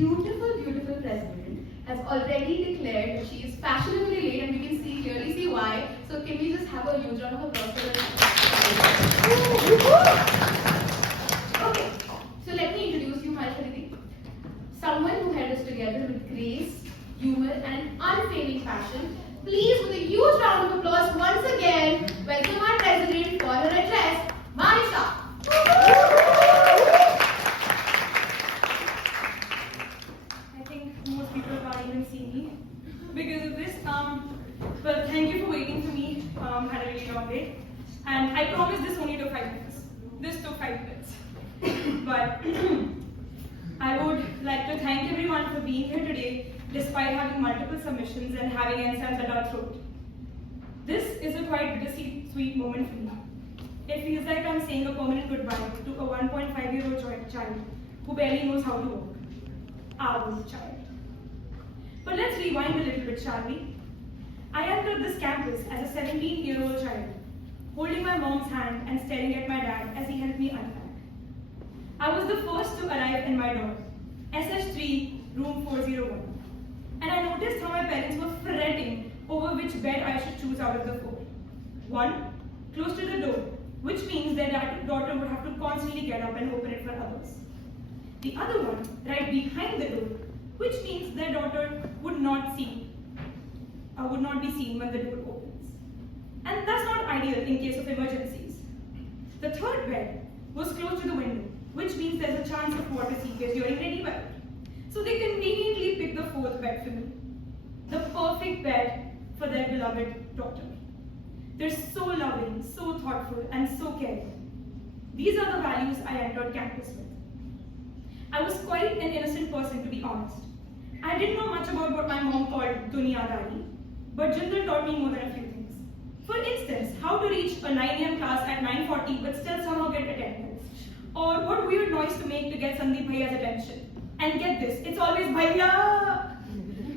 beautiful, beautiful president has already declared that she is fashionably late, and we can clearly see why. So can we just have a huge round of applause for her? Okay, so let me introduce you, Maarisha. Someone who held us together with grace, humor, and unfailing passion. Please, with a huge round of applause, once again, welcome our president for her address, Maarisha. I think most people can't even see me because of this. But thank you for waiting for me. Had a really long day, and I promise this only took 5 minutes. This took 5 minutes, but I would like to thank everyone for being here today, despite having multiple submissions and having enzymes at our throat. This is a quite bittersweet moment for me. It feels like I'm saying a permanent goodbye to a 1.5-year-old child who barely knows how to walk. Our child. But let's rewind a little bit, shall we? I entered this campus as a 17-year-old child, holding my mom's hand and staring at my dad as he helped me unpack. I was the first to arrive in my dorm, SH3, room 401. And I noticed how my parents were fretting over which bed I should choose out of the four. One, close to the door, which means their daughter would have to constantly get up and open it for others. The other one, right behind the door, which means their daughter would not be seen when the door opens. And that's not ideal in case of emergencies. The third bed was close to the window, which means there's a chance of water seepage during rainy weather. So they conveniently picked the fourth bed for me. The perfect bed for their beloved daughter. They're so loving, so thoughtful, and so caring. These are the values I entered campus with. I was quite an innocent person, to be honest. I didn't know much about what my mom called dunyadari, but Jindal taught me more than a few things. For instance, how to reach a 9 AM class at 9:40 but still somehow get attendance. Or what weird noise to make to get Sandeep Bhaiya's attention. And get this, it's always Bhaiya!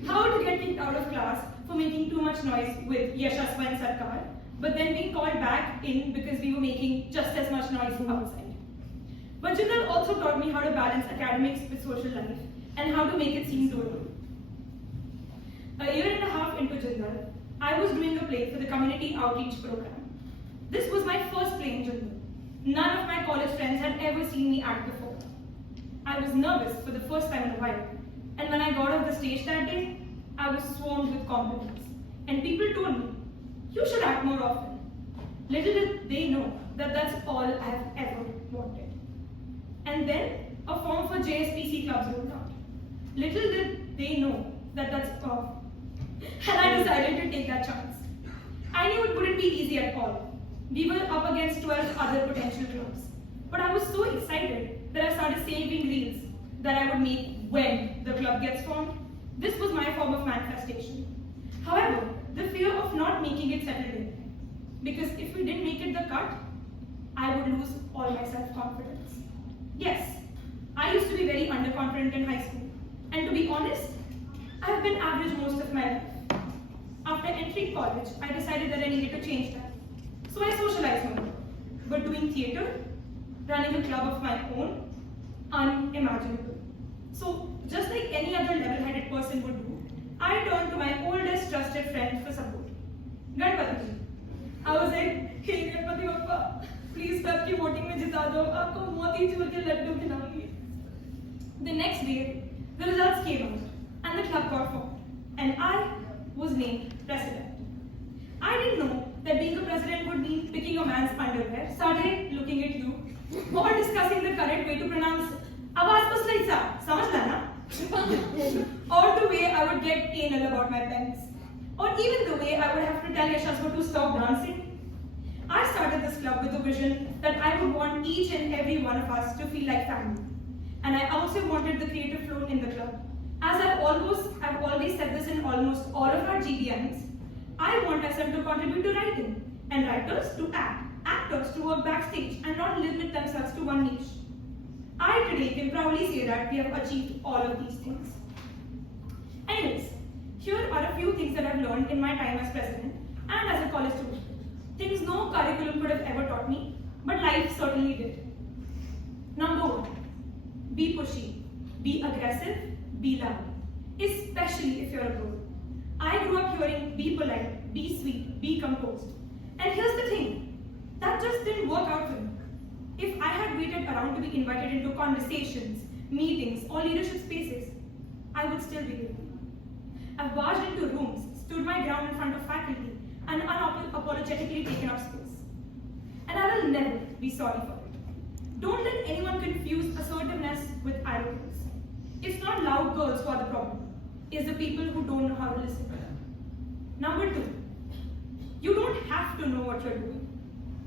How to get kicked out of class for making too much noise with Yashaswa and Sarkar, but then being called back in because we were making just as much noise outside. But Jindal also taught me how to balance academics with social life and how to make it seem doable. A year and a half into Jindal, I was doing a play for the community outreach program. This was my first play in Jindal. None of my college friends had ever seen me act before. I was nervous for the first time in a while, and when I got off the stage that day, I was swarmed with compliments. And people told me, you should act more often. Little did they know that that's all I've ever wanted. And then a form for JSPC clubs rolled out. Little did they know that that's all. And I decided to take that chance. I knew it wouldn't be easy at all. We were up against 12 other potential clubs. But I was so excited that I started saving reels that I would make when the club gets formed. This was my form of manifestation. However, the fear of not making it settled in. Because if we didn't make it the cut, I would lose all my self-confidence. Yes, I used to be very underconfident in high school. And to be honest, I've been average most of my life. After entering college, I decided that I needed to change that. So I socialized more. But doing theatre, running a club of my own, unimaginable. So just like any other level-headed person would do, I turned to my oldest trusted friend for support, Ganpati. I was like, hey Ganpati Bappa, please stop ki voting mein jita do, aapko moti chur ke laddu khilaungi. The next day, the results came out and the club got formed, and I was named president. I didn't know that being a president would mean picking a man's underwear, started looking at you, or discussing the correct way to pronounce Avaz Paslaitsa, samajh la na? Or the way I would get anal about my pens. Or even the way I would have to tell Yashaswa to stop dancing. I started this club with a vision that I would want each and every one of us to feel like family. And I also wanted the creative flow in the club. As I've always said this in almost all of our GBMs, I want SM to contribute to writing, and writers to act, actors to work backstage and not limit themselves to one niche. I today can proudly say that we have achieved all of these things. Anyways, here are a few things that I've learned in my time as president and as a college student. Things no curriculum could have ever taught me, but life certainly did. Number one, be pushy, be aggressive, be loud, especially if you're a girl. I grew up hearing be polite, be sweet, be composed. And here's the thing, that just didn't work out for me. If I had waited around to be invited into conversations, meetings, or leadership spaces, I would still be here. I've barged into rooms, stood my ground in front of faculty, and unapologetically taken up space. And I will never be sorry for it. Don't let anyone confuse assertiveness with arrogance. It's not loud girls who are the problem. It's the people who don't know how to listen. Number 2, you don't have to know what you're doing.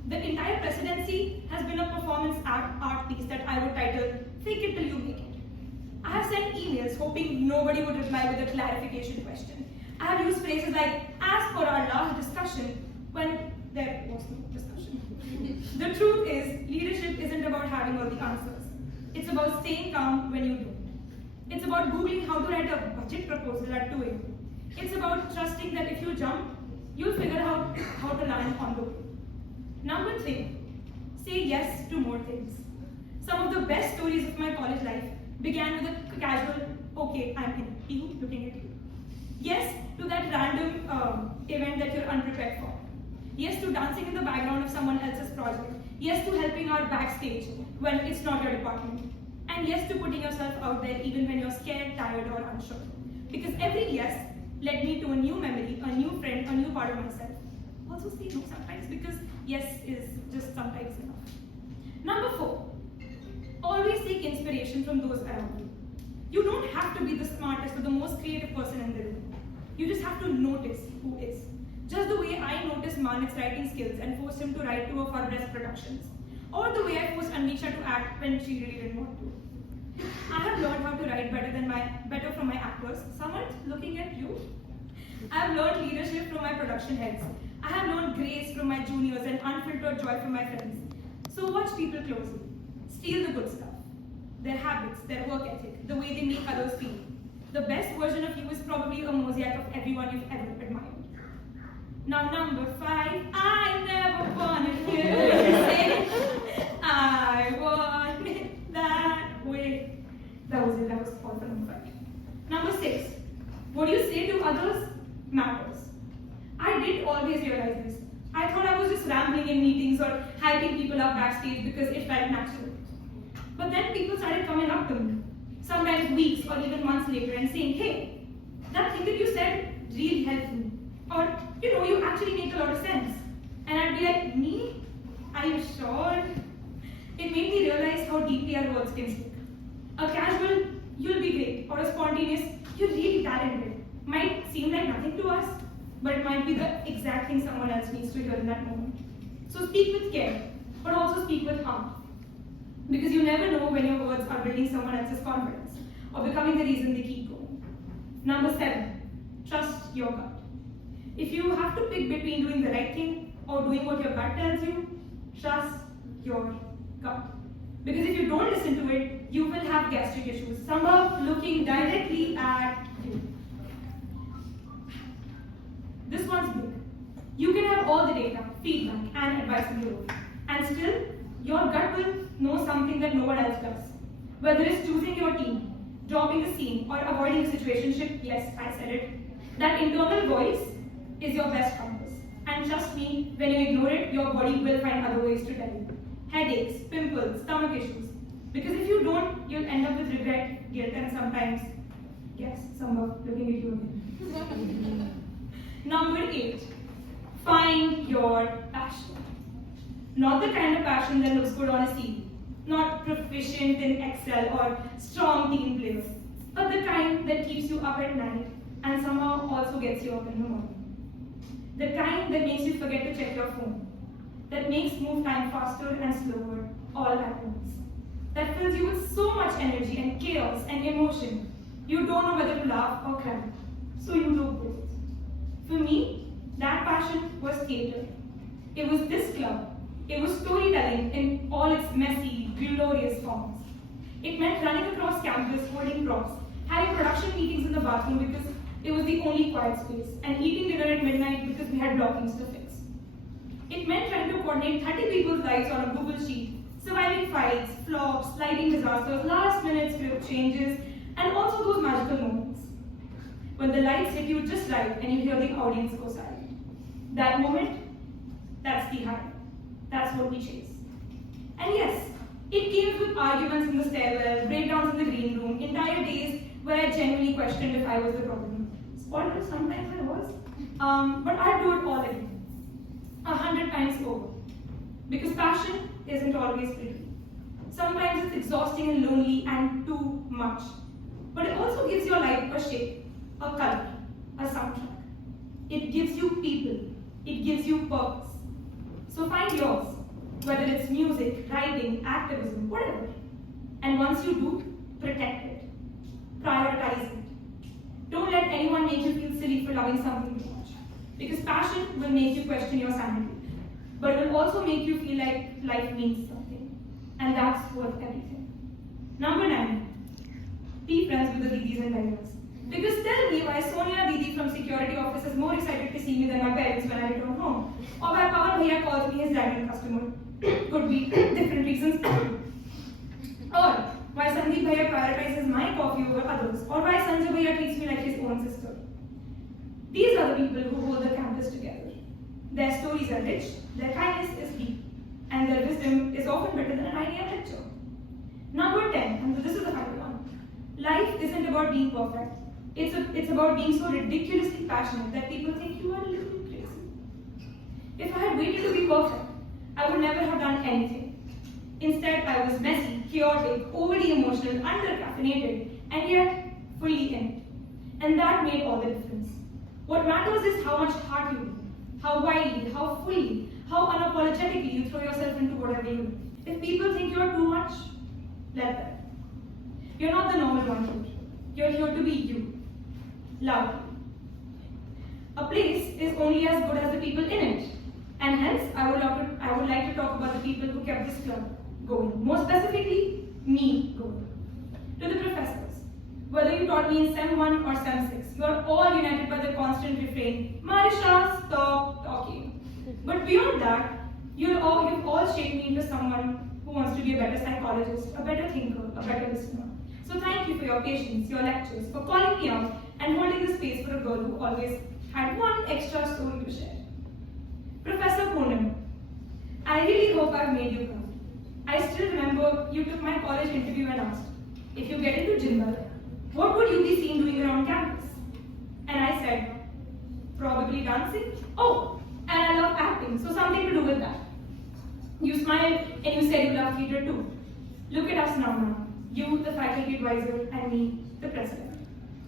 The entire presidency has been a performance art piece that I would title Fake It Till You Make It. I have sent emails hoping nobody would reply with a clarification question. I have used phrases like, as per our last discussion, when there was no discussion. The truth is, leadership isn't about having all the answers. It's about staying calm when you don't. It's about Googling how to write a budget proposal at 2 a.m. It's about trusting that if you jump, you'll figure out how to land on the way. Number 3, say yes to more things. Some of the best stories of my college life began with a casual, okay, I'm in, you looking at you. Yes to that random event that you're unprepared for. Yes to dancing in the background of someone else's project. Yes to helping out backstage when it's not your department. And yes to putting yourself out there even when you're scared, tired, or unsure. Because every yes led me to a new memory, a new friend, a new part of myself. Also say no sometimes because yes is just sometimes enough. Number 4, always take inspiration from those around you. You don't have to be the smartest or the most creative person in the room. You just have to notice who is. Just the way I noticed Manik's writing skills and forced him to write 2 of our best productions. Or the way I forced Anisha to act when she really didn't want to. I have learned how to write better from my actors. Someone's looking at you. I have learned leadership from my production heads. I have learned grace from my juniors and unfiltered joy from my friends. So watch people closely. Steal the good stuff. Their habits, their work ethic, the way they make others feel. The best version of you is probably a mosaic of everyone you've ever admired. Now number 5, I never wanted you to say, I want it that way. That was it, that was all for number 5. Number 6, what you say to others matters. I didn't always realize this. I thought I was just rambling in meetings or hyping people up backstage because it felt natural. But then people started coming up to me, sometimes weeks or even months later, and saying, hey, that thing that you said really helped me. Or, you actually make a lot of sense. And I'd be like, me? Are you sure? It made me realize how deeply our words can stick. A casual, you'll be great, or a spontaneous, you're really talented, might seem like nothing to us, but it might be the exact thing someone else needs to hear in that moment. So speak with care, but also speak with heart. Because you never know when your words are building someone else's confidence, or becoming the reason they keep going. Number 7, trust your gut. If you have to pick between doing the right thing or doing what your gut tells you, trust your gut. Because if you don't listen to it, you will have gastric issues, somehow looking directly at you. This one's big. You can have all the data, feedback, and advice in the world, and still, your gut will know something that no one else does. Whether it's choosing your team, dropping a scene, or avoiding a situationship, yes, I said it. That internal voice is your best compass. And trust me, when you ignore it, your body will find other ways to tell you. Headaches, pimples, stomach issues. Because if you don't, you'll end up with regret, guilt, and sometimes, yes, someone looking at you again. Number 8, find your passion. Not the kind of passion that looks good on a CV, not proficient in Excel or strong team players, but the kind that keeps you up at night and somehow also gets you up in the morning. The kind that makes you forget to check your phone, that makes move time faster and slower all at once, that fills you with so much energy and chaos and emotion, you don't know whether to laugh or cry, so you do both. For me, that passion was theatre. It was this club. It was storytelling in all its messy, glorious forms. It meant running across campus, holding props, having production meetings in the bathroom because it was the only quiet space, and eating dinner at midnight because we had blockings to fix. It meant trying to coordinate 30 people's lives on a Google sheet, surviving fights, flops, lighting disasters, last-minute script changes, and also those magical when the lights hit you just right and you hear the audience go silent. That moment, that's the high. That's what we chase. And yes, it came with arguments in the stairwell, breakdowns in the green room, entire days where I genuinely questioned if I was the problem. Spoiler, sometimes I was. But I'd do it all again. 100 times over. Because passion isn't always pretty. Sometimes it's exhausting and lonely and too much. But it also gives your life a shape, a color, a soundtrack. It gives you people. It gives you purpose. So find yours, whether it's music, writing, activism, whatever. And once you do, protect it. Prioritize it. Don't let anyone make you feel silly for loving something too much. Because passion will make you question your sanity. But it will also make you feel like life means something. And that's worth everything. Number 9. Be friends with the Didis and Bhaias. Because tell me why Sonia Didi from security office is more excited to see me than my parents when I return home. Or why Pawan Bhaiya calls me his diamond customer. Could be different reasons. Or why Sandeep Bhaiya prioritizes my coffee over others. Or why Sanjay Bhaiya treats me like his own sister. These are the people who hold the campus together. Their stories are rich, their kindness is deep, and their wisdom is often better than an IIM lecture. Number 10, and this is the final one. Life isn't about being perfect. It's about being so ridiculously passionate that people think you are a little bit crazy. If I had waited to be perfect, I would never have done anything. Instead, I was messy, chaotic, overly emotional, under-caffeinated, and yet fully in it. And that made all the difference. What matters is how much heart you give, how widely, how fully, how unapologetically you throw yourself into whatever you do. If people think you're too much, let them. You're not the normal one here. You're here to be you. Loud. A place is only as good as the people in it. And hence, I would like to talk about the people who kept this club going. More specifically, me going. To the professors. Whether you taught me in Sem 1 or Sem 6, you are all united by the constant refrain, Maarisha, stop talking. But beyond that, you've all shaped me into someone who wants to be a better psychologist, a better thinker, a better listener. So thank you for your patience, your lectures, for calling me out and holding the space for a girl who always had one extra story to share. Professor Poonam, I really hope I've made you proud. I still remember you took my college interview and asked, if you get into Jindal, what would you be seen doing around campus? And I said, probably dancing. Oh, and I love acting, so something to do with that. You smiled and you said you love theatre too. Look at us now. You, the faculty advisor, and me, the president.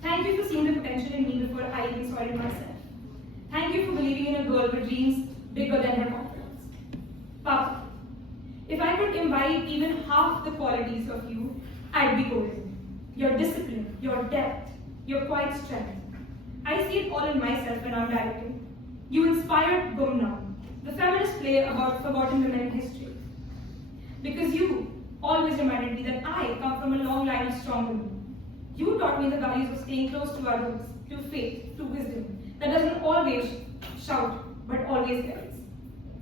Thank you for seeing the potential in me before I even saw it in myself. Thank you for believing in a girl with dreams bigger than her confidence. Papa, if I could imbibe even half the qualities of you, I'd be golden. Your discipline, your depth, your quiet strength. I see it all in myself when I'm directing. You inspired Gumnam, the feminist play about forgotten women in history. Because you always reminded me that I come from a long line of strong women. You taught me the values of staying close to others, to faith, to wisdom, that doesn't always shout, but always guides.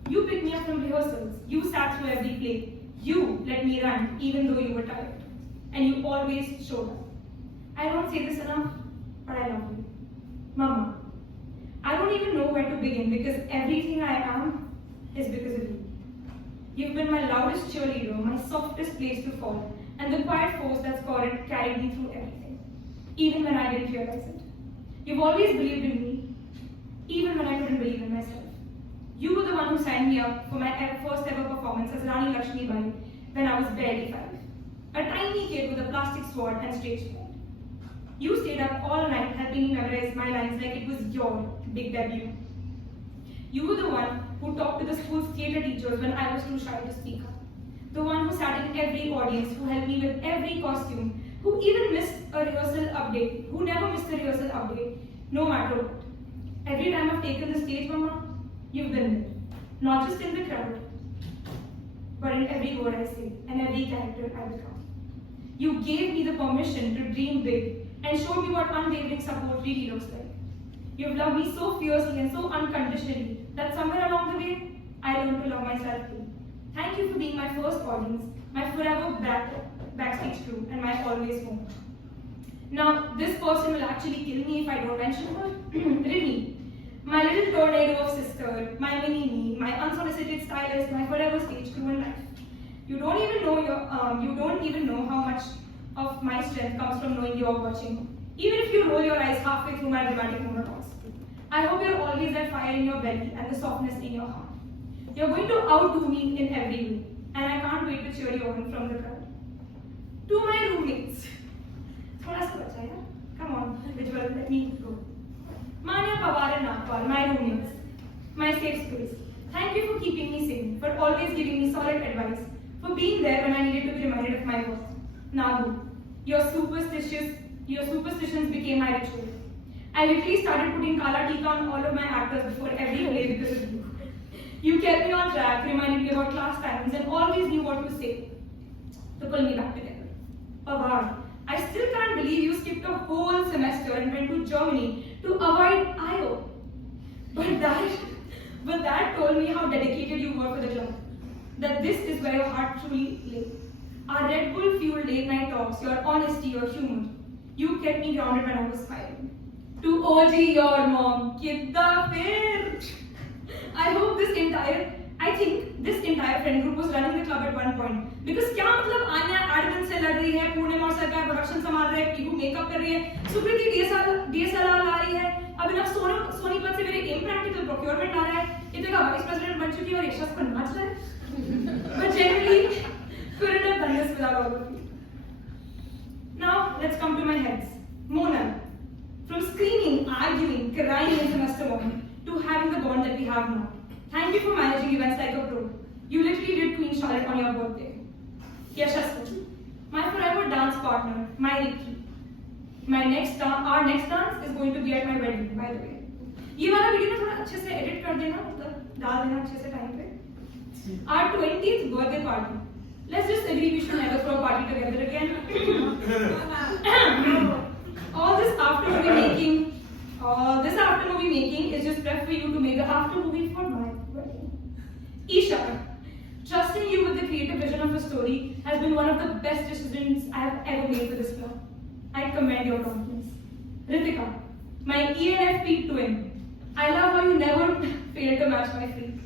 You picked me up from rehearsals. You sat through every play. You let me run, even though you were tired. And you always showed up. I don't say this enough, but I love you. Mama, I don't even know where to begin because everything I am is because of you. You've been my loudest cheerleader, my softest place to fall, and the quiet force that's carried me through everything, even when I didn't realize it. You've always believed in me, even when I couldn't believe in myself. You were the one who signed me up for my first ever performance as Rani Lakshmi Bai when I was barely 5. A tiny kid with a plastic sword and stage fright. You stayed up all night helping me memorize my lines like it was your big debut. You were the one who talked to the school's theatre teachers when I was too shy to speak up. The one who sat in every audience, who helped me with every costume, who even missed a rehearsal update, who never missed a rehearsal update, no matter what. Every time I've taken the stage, Mama, you've been there. Not just in the crowd, but in every word I say and every character I become. You gave me the permission to dream big and showed me what unwavering support really looks like. You've loved me so fiercely and so unconditionally that somewhere along the way, I learned to love myself too. Thank you for being my first audience, my forever backstage crew, and my always home. Now, this person will actually kill me if I don't mention her. Rini, my little tornado of sister, my mini me, my unsolicited stylist, my forever stage crew in life. You don't even know how much of my strength comes from knowing you're watching. Even if you roll your eyes halfway through my dramatic monologues. I hope you're always that fire in your belly and the softness in your heart. You're going to outdo me in every way, and I can't wait to cheer you on from the crowd. To my roommates. Thoda sa bacha hai, come on, visual, let me go. Manya, Pawar and Nagpal, my roommates, my safe space. Thank you for keeping me sane, for always giving me solid advice, for being there when I needed to be reminded of my worth. Nagu, your superstitions became my ritual. I literally started putting Kala Tika on all of my actors before every play because of you. You kept me on track, reminded me about class timings, and always knew what to say to pull me back together. Pawar, I still can't believe you skipped a whole semester and went to Germany to avoid IO. But that told me how dedicated you were for the club. That this is where your heart truly lay. Our Red Bull fueled late night talks, your honesty, your humor. You kept me grounded when I was smiling. To OG, your mom, Kitta fir. I think this entire friend group was running the club at one point. Because क्या मतलब Anya admin से लड़ रही है, पुणे और सरकार production संभाल रहे हैं, पीहू मेकअप कर रही है, सुकृति DSLR ला रही है, अभिनव सोनीपत से मेरे एम प्रैक्टिकल प्रोक्योरमेंट ला रहा है, इतिका वाइस प्रेसिडेंट बन चुकी है और यशस पर नाच रहा है. But generally, couldn't have done this without all of you. Now let's come to my heads. Mona, from screaming, arguing, crying in semester one to having the bond that we have now. Thank you for managing events like a pro. You literally did Queen Charlotte on your birthday. Yashaswat, my forever dance partner, my Ricky. Our next dance is going to be at my wedding, by the way. ये वाला video ना थोड़ा अच्छे से edit कर देना, मतलब डाल देना अच्छे से टाइम पे. Our 20th birthday party. Let's just agree we should never throw a party together again. All this after movie making is just prep for you to make the after movie for my wedding. Isha, trusting you with the creative vision of a story has been one of the best decisions I have ever made for this club. I commend your confidence. Ritika, my ENFP twin. I love how you never fail to match my freak.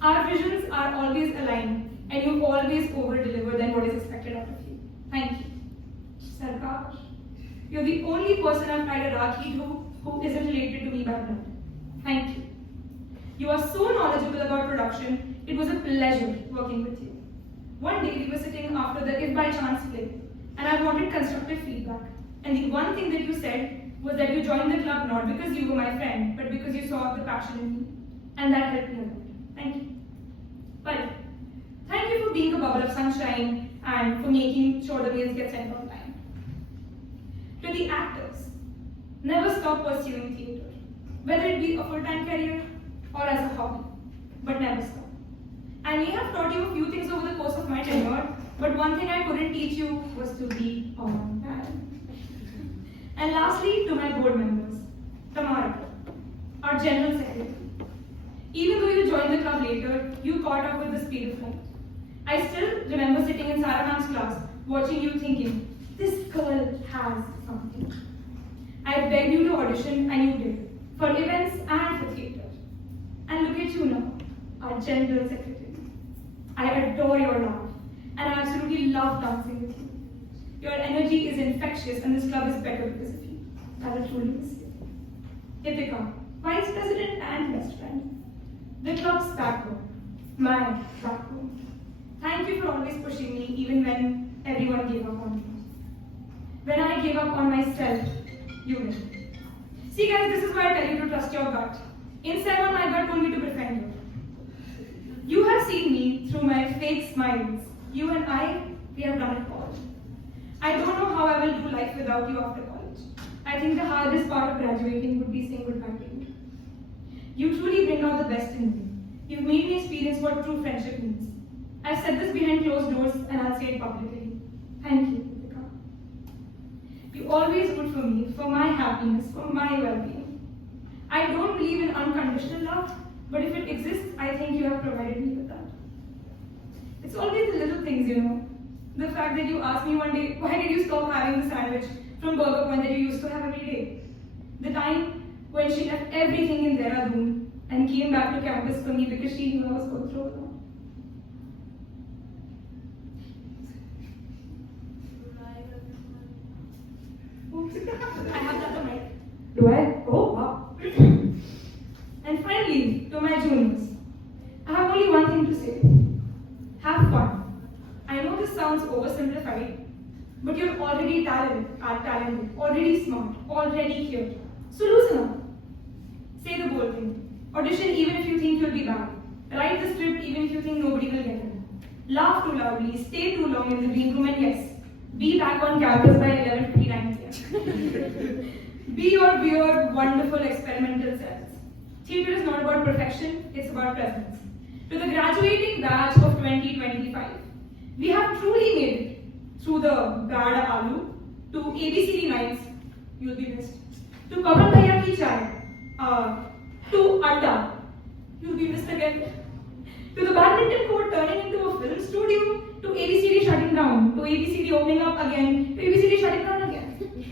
Our visions are always aligned, and you always over-deliver than what is expected out of you. Thank you. Sarkar, you're the only person I've tried a Rakhi who isn't related to me by blood. Thank you. You are so knowledgeable about production, it was a pleasure working with you. One day we were sitting after the If By Chance play, and I wanted constructive feedback. And the one thing that you said was that you joined the club not because you were my friend, but because you saw the passion in me. And that helped me a lot. Thank you. But thank you for being a bubble of sunshine and for making sure the mails get sent on time. To the actors, never stop pursuing theatre, whether it be a full-time career or as a hobby, but never stop. I may have taught you a few things over the course of my tenure, but one thing I couldn't teach you was to be on time. And lastly, to my board members, Tamara, our general secretary. Even though you joined the club later, you caught up with the speed of light. I still remember sitting in Sarah ma'am's class, watching you thinking, this girl has something. I begged you to audition and you did, for events and for theatre. And look at you now, our general secretary. I adore your laugh, and I absolutely love dancing with you. Your energy is infectious and this club is better because of you. I will truly miss you. Itika, Vice President and best friend. The club's backbone. My backbone. Thank you for always pushing me even when everyone gave up on me. When I gave up on myself, you did. See guys, this is why I tell you to trust your gut. In 7, my gut told me to befriend you. You have seen me through my fake smiles. You and I, we have done it all. I don't know how I will do life without you after college. I think the hardest part of graduating would be saying goodbye to you. You truly bring out the best in me. You've made me experience what true friendship means. I've said this behind closed doors and I'll say it publicly. Thank you, Itika. You always root for me, for my happiness, for my well-being. I don't believe in unconditional love, but if it exists, I think you have provided me with that. It's always the little things, you know. The fact that you asked me one day, why did you stop having the sandwich from Burger Point that you used to have every day. The time when she left everything in Dehradun and came back to campus for me because she knew I was going through a lot. Oops. I have that on mic. Do I? Oh, wow. And finally, to my juniors, I have only one thing to say. Have fun. I know this sounds oversimplified, but you're already talented, already smart, already here. So loosen up. Say the bold thing. Audition even if you think you'll be bad. Write the script even if you think nobody will get it. Laugh too loudly, stay too long in the green room, and yes, be back on campus by 11:59 p.m. Be your weird, wonderful, experimental selves. Theatre is not about perfection, it's about presence. To the graduating batch of 2025, we have truly made it through the Bad Alu to ABCD nights, you'll be missed. To Kavan Bhaiya Ki Chai, to Adda, you'll be missed again. To the badminton court turning into a film studio, to ABCD shutting down, to ABCD opening up again, to ABCD shutting down again.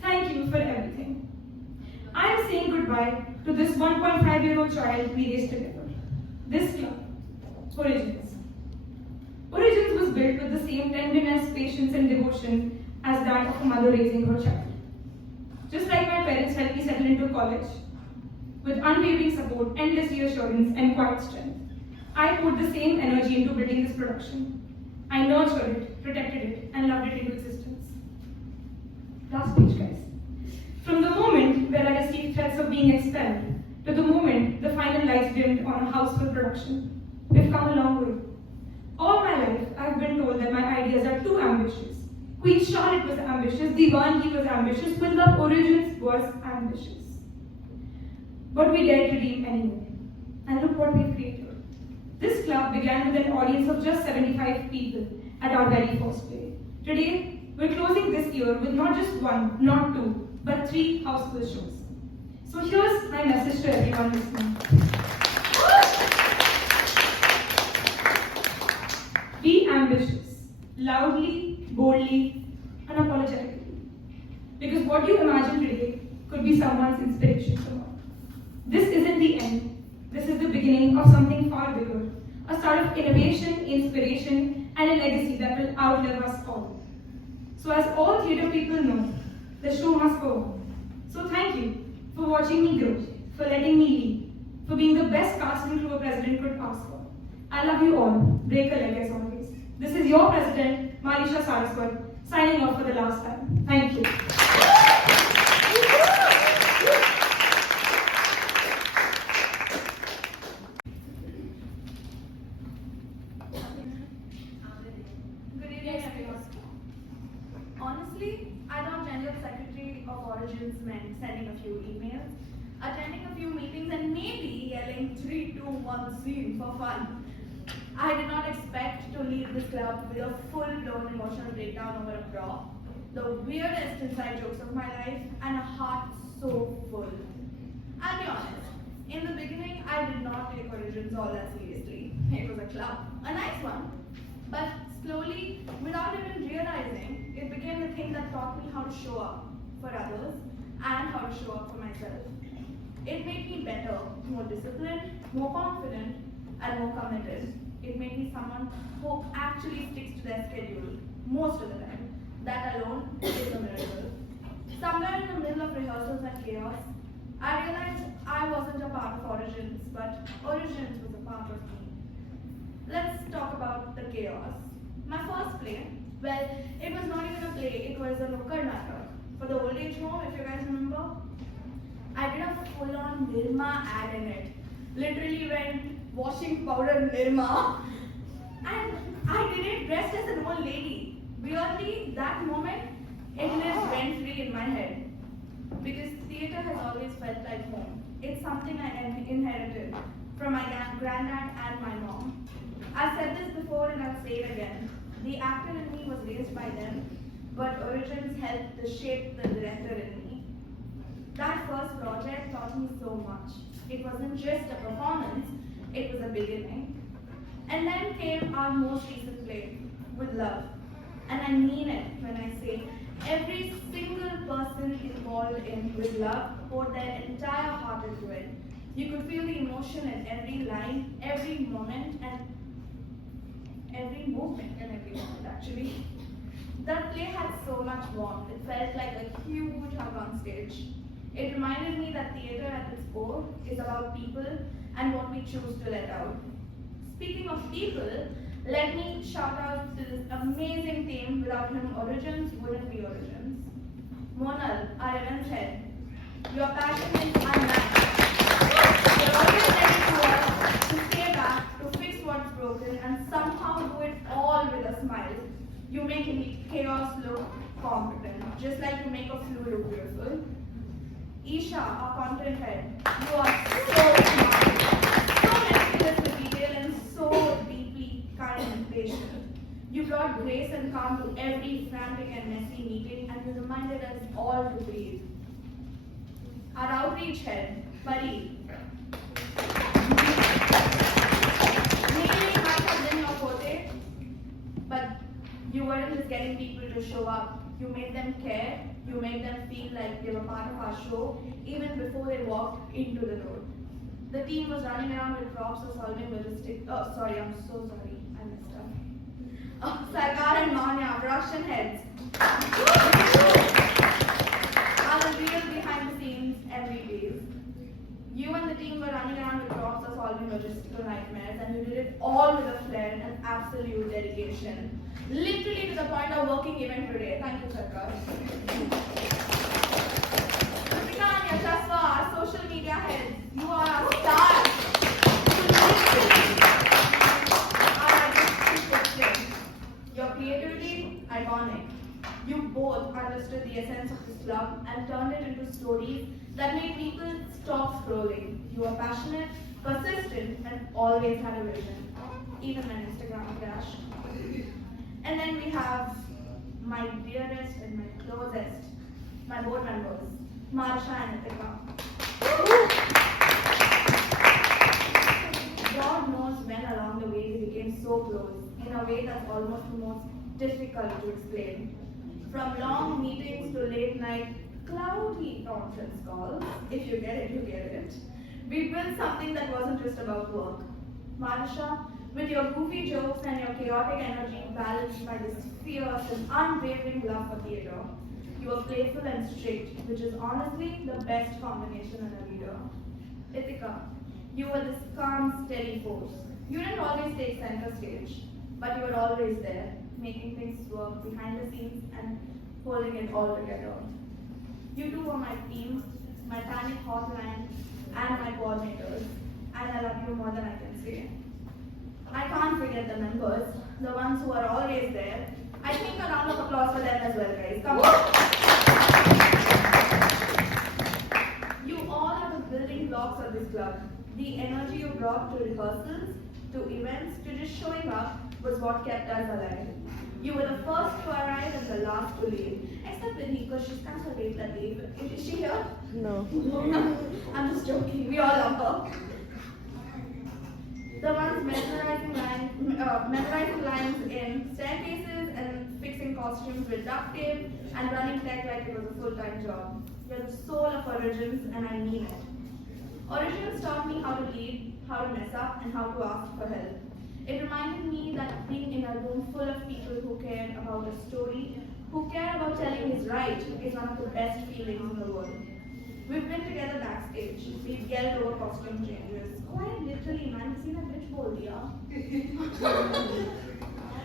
Thank you for everything. I am saying goodbye to this 1.5-year-old child we raised together. This club, Origins. Origins was built with the same tenderness, patience, and devotion as that of a mother raising her child. Just like my parents helped me settle into college, with unwavering support, endless reassurance, and quiet strength, I put the same energy into building this production. I nurtured it, protected it, and loved it into existence. Last page, guys. From the moment where I received threats of being expelled, to the moment the final lights dimmed on a houseful production, we've come a long way. All my life, I've been told that my ideas are too ambitious. Queen Charlotte was ambitious, Divangi was ambitious, Punjab Origins was ambitious. But we dared to dream anyway. And look what we've created. This club began with an audience of just 75 people at our very first play. Today, we're closing this year with not just one, not two, but 3 houseful shows. So here's my message to everyone listening. Be ambitious, loudly, boldly, unapologetically. Because what you imagine today could be someone's inspiration tomorrow. This isn't the end. This is the beginning of something far bigger. A start of innovation, inspiration, and a legacy that will outlive us all. So as all theatre people know, the show must go on. So thank you for watching me grow, for letting me lead, for being the best cast and crew a president could ask for. I love you all. Break a leg as always. This is your president, Maarisha Saraswat, signing off for the last time. Thank you. Good evening, everyone. Honestly, I thought General Secretary of Origins meant sending a few emails, attending a few meetings, and maybe yelling 3, 2, 1 scene for fun. I did not expect to leave this club with a full-blown emotional breakdown over a prop, the weirdest inside jokes of my life, and a heart so full. I'll be honest, in the beginning, I did not take Origins all that seriously. It was a club, a nice one. But slowly, without even realizing, it became the thing that taught me how to show up for others and how to show up for myself. It made me better, more disciplined, more confident, and more committed. It made me someone who actually sticks to their schedule most of the time. That alone is a miracle. Somewhere in the middle of rehearsals and chaos, I realized I wasn't a part of Origins, but Origins was a part of me. Let's talk about the chaos. My first play, well, it was not even a play, it was a nukkad natak for the old age home, if you guys remember. I did a full-on Nirma ad in it. Literally went washing powder Nirma. And I did it dressed as an old lady. Weirdly, that moment, it lived rent-free in my head. Because theatre has always felt like home. It's something I inherited from my granddad and my mom. I've said this before and I'll say it again. The actor in me was raised by them, but Origins helped to shape the director in me. That first project taught me so much. It wasn't just a performance, it was a beginning. And then came our most recent play, With Love. And I mean it when I say Every single person involved in with love poured their entire heart into it. You could feel the emotion in every line, every moment, and every movement and every moment actually. That play had so much warmth. It felt like a huge hug on stage. It reminded me that theatre at its core is about people and what we choose to let out. Speaking of people, let me shout out to this amazing team. Without whom Origins wouldn't be Origins. Monal, our event head, your passion is unmatched. You're always ready to work, to stay back, to fix what's broken, and somehow do it all with a smile. You make chaos look competent, just like you make a flu look beautiful. Isha, our content head, you are so smart, so meticulous with detail, and so deeply kind and patient. You brought grace and calm to every frantic and messy meeting, and you reminded us all to breathe. Our outreach head, Pari, maybe you might have been your forte, but you weren't just getting people to show up. You made them care. You made them feel like they were part of our show even before they walked into the door. The team was running around with props or solving logistics. Oh, sorry, I'm so sorry. I messed up. Oh, Sarkar and Manya, production heads, are the real behind the scenes MVPs. You and the team were running around with props or solving logistical nightmares, and you did it all with a flair and absolute dedication. Literally to the point of working even today. Thank you, Sarkar. Itika and Yashaswa, our social media heads, you are our stars. You literally are our description. Your creativity, iconic. You both understood the essence of this club and turned it into stories that made people stop scrolling. You were passionate, persistent, and always had a vision, even when Instagram crashed. And then we have my dearest and my closest, my board members, Maarisha and Itika. God knows when along the way we became so close, in a way that's almost the most difficult to explain. From long meetings to late night cloudy conference calls, if you get it, you get it. We built something that wasn't just about work. Maarisha, with your goofy jokes and your chaotic energy balanced by this fierce and unwavering love for theatre. You were playful and strict, which is honestly the best combination in a leader. Itika, you were this calm, steady force. You didn't always take center stage, but you were always there, making things work behind the scenes and holding it all together. You two were my team, my panic hotline, and my coordinators, and I love you more than I can say. I can't forget the members, the ones who are always there. I think a round of applause for them as well, guys. Come on. You all are the building blocks of this club. The energy you brought to rehearsals, to events, to just showing up was what kept us alive. You were the first to arrive and the last to leave. Except Vinny, because she's kind of late that leave. Is she here? No. I'm just joking. We all love her. The ones memorizing lines in staircases and fixing costumes with duct tape and running tech like it was a full-time job. You're the soul of Origins, and I mean it. Origins taught me how to lead, how to mess up, and how to ask for help. It reminded me that being in a room full of people who care about a story, who care about telling his right, is one of the best feelings in the world. We've been together backstage. We've yelled over costume changes. Quite literally, man, you seen a bitch bowl, yeah?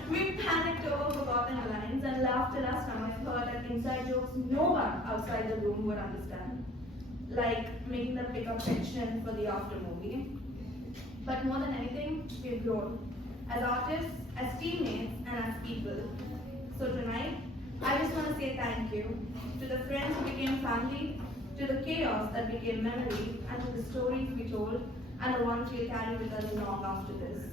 We panicked over forgotten lines and laughed till our stomachs hurt at inside jokes no one outside the room would understand. Like making them pick up pension for the after movie. But more than anything, we've grown. As artists, as teammates, and as people. So tonight, I just want to say thank you to the friends who became family, to the chaos that became memory, and to the stories we told, and the ones we'll carry with us long after this.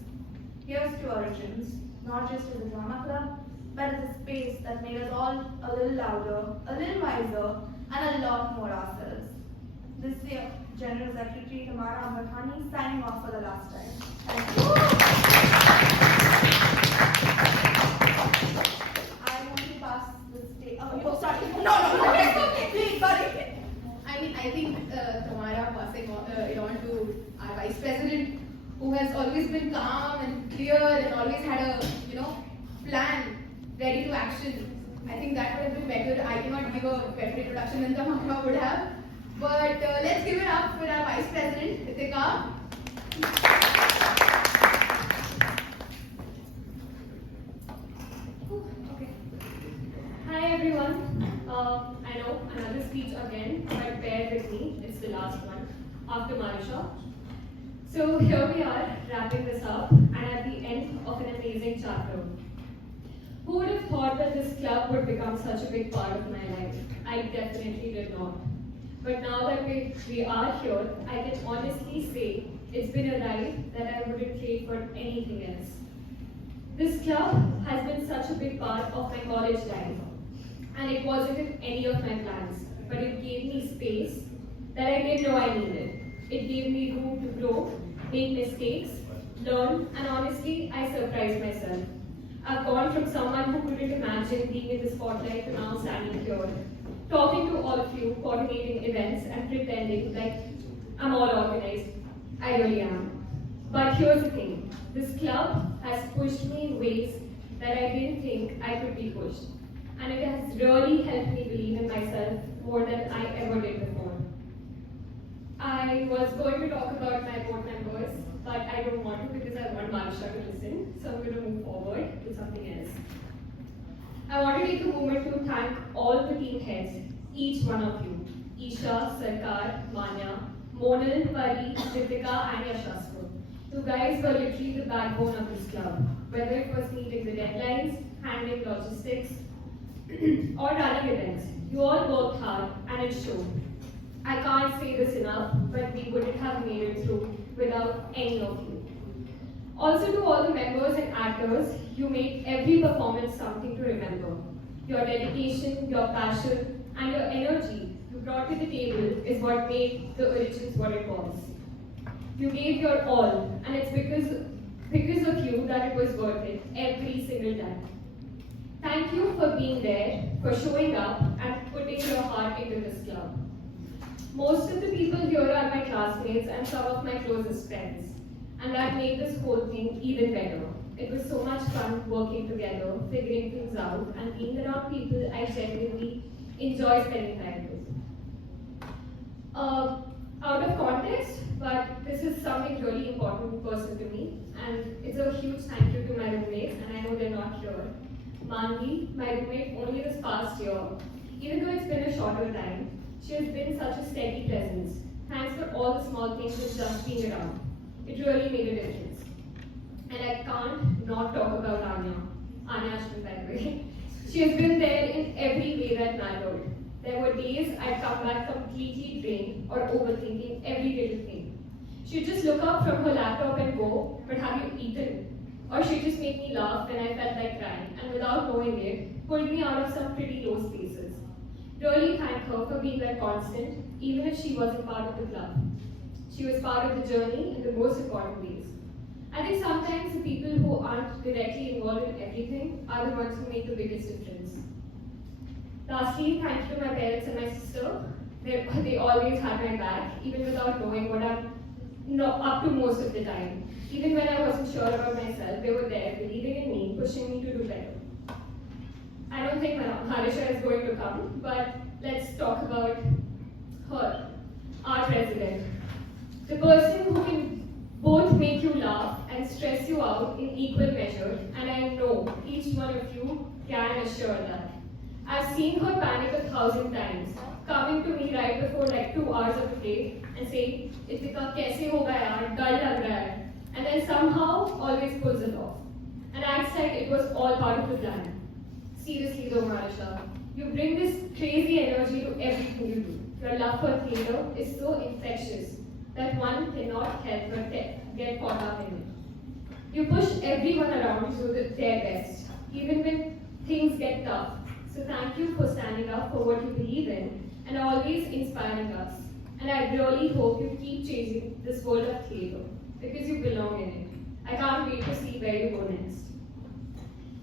Here's to Origins, not just as a drama club, but as a space that made us all a little louder, a little wiser, and a lot more ourselves. This is your General Secretary Tamara Amrakhani signing off for the last time. Thank you. I want to pass the stage. Oh, sorry. I think Tamara passing it on to our Vice President, who has always been calm and clear and always had a plan ready to action. I think that would have been better. I cannot give a better introduction than Tamara would have. But let's give it up for our Vice President, Itika. Okay. Hi everyone. I know another speech again, but bear with me. It's the last one after Maarisha. So here we are, wrapping this up, and at the end of an amazing chapter. Who would have thought that this club would become such a big part of my life? I definitely did not. But now that we are here, I can honestly say it's been a ride that I wouldn't trade for anything else. This club has been such a big part of my college life, and it wasn't in any of my plans, but it gave me space that I didn't know I needed. It gave me room to grow, make mistakes, learn, and honestly, I surprised myself. I've gone from someone who couldn't imagine being in the spotlight to now standing here, talking to all of you, coordinating events, and pretending like I'm all organized. I really am. But here's the thing, this club has pushed me in ways that I didn't think I could be pushed. And it has really helped me believe in myself more than I ever did before. I was going to talk about my board members, but I don't want to because I want Maarisha to listen, so I'm going to move forward to something else. I want to take a moment to thank all the team heads, each one of you. Isha, Sarkar, Manya, Monal, Pari, Itika, and Yashaswat. You guys were literally the backbone of this club. Whether it was meeting the deadlines, handling logistics, or running events, you all worked hard and it showed. I can't say this enough, but we wouldn't have made it through without any of you. Also to all the members and actors, you made every performance something to remember. Your dedication, your passion, and your energy you brought to the table is what made the Origins what it was. You gave your all, and it's because of you that it was worth it every single time. Thank you for being there, for showing up, and putting your heart into this club. Most of the people here are my classmates and some of my closest friends, and that made this whole thing even better. It was so much fun working together, figuring things out, and being around people I genuinely enjoy spending time with. Out of context, but this is something really important and personal to me, and it's a huge thank you to my roommates, and I know they're not here. Manvi, my roommate only this past year, even though it's been a shorter time, she has been such a steady presence. Thanks for all the small things and just being around. It really made a difference. And I can't not talk about Anya. Anya Ashwin, by the way. She has been there in every way that mattered. There were days I'd come back completely drained or overthinking every little thing. She'd just look up from her laptop and go, "But have you eaten?" Or she'd just make me laugh when I felt like crying, and without knowing it, pulled me out of some pretty low spaces. Really thank her for being that constant, even if she wasn't part of the club. She was part of the journey in the most important ways. I think sometimes the people who aren't directly involved in everything are the ones who make the biggest difference. Lastly, thank you to my parents and my sister. They always had my back, even without knowing what I'm up to most of the time. Even when I wasn't sure about myself, they were there, believing in me, pushing me to do better. I don't think Maarisha is going to come, but let's talk about her, our president. The person who can both make you laugh and stress you out in equal measure, and I know each one of you can assure that. I've seen her panic 1,000 times, coming to me right before like 2 hours of the day and saying, "Itika, kaise hoga yaar, dal lag raha hai," and then somehow always pulls it off. And acts like it was all part of the plan. Seriously though, Maarisha, you bring this crazy energy to everything you do. Your love for theatre is so infectious that one cannot help but get caught up in it. You push everyone around to do their best, even when things get tough. So thank you for standing up for what you believe in and always inspiring us. And I really hope you keep chasing this world of theatre because you belong in it. I can't wait to see where you go next.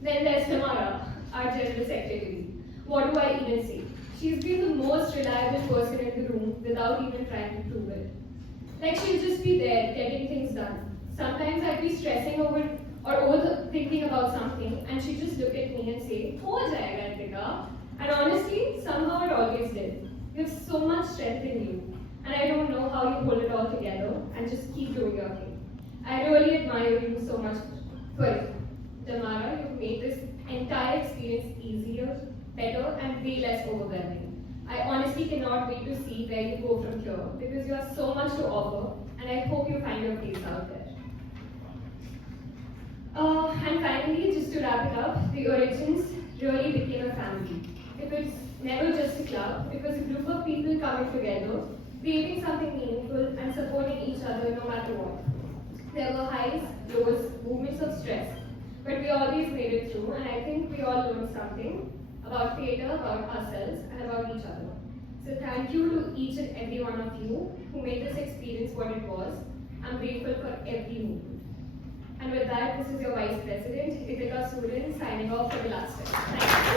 Then there's Tamara, our General Secretary. What do I even say? She's been the most reliable person in the room without even trying to prove it. Like she'll just be there, getting things done. Sometimes I'd be stressing over or overthinking about something, and she'd just look at me and say, "Ho jayega, Itika." And honestly, somehow it always did. You have so much strength in you, and I don't know how you hold it all together and just keep doing your thing. I really admire you so much for it. Tamara, you've made this entire experience easier, better, and way less overwhelming. I honestly cannot wait to see where you go from here because you have so much to offer, and I hope you find your place out there. And finally, just to wrap it up, the Origins really became a family. It was never just a club, it was a group of people coming together, creating something meaningful and supporting each other no matter what. There were highs, lows, moments of stress, but we always made it through, and I think we all learned something about theatre, about ourselves, and about each other. So thank you to each and every one of you who made this experience what it was. I'm grateful for every moment. And with that, this is your Vice President, Itika Suryan, signing off for the last time. Thank you.